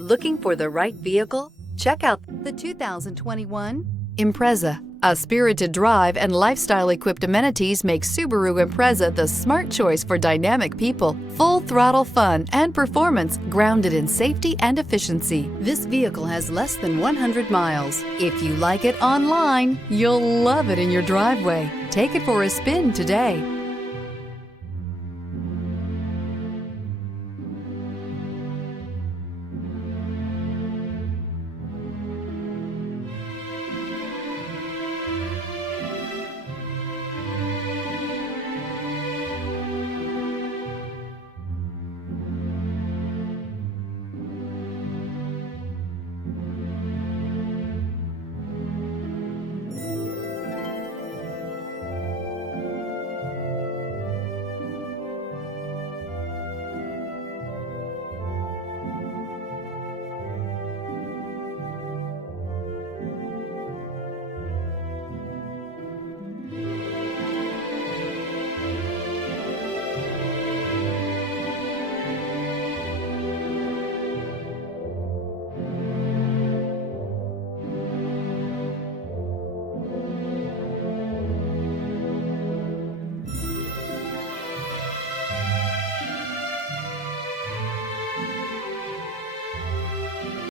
Looking for the right vehicle? Check out the 2021 Impreza. A spirited drive and lifestyle-equipped amenities make Subaru Impreza the smart choice for dynamic people. Full-throttle fun and performance grounded in safety and efficiency. This vehicle has less than 100 miles. If you like it online, you'll love it in your driveway. Take it for a spin today.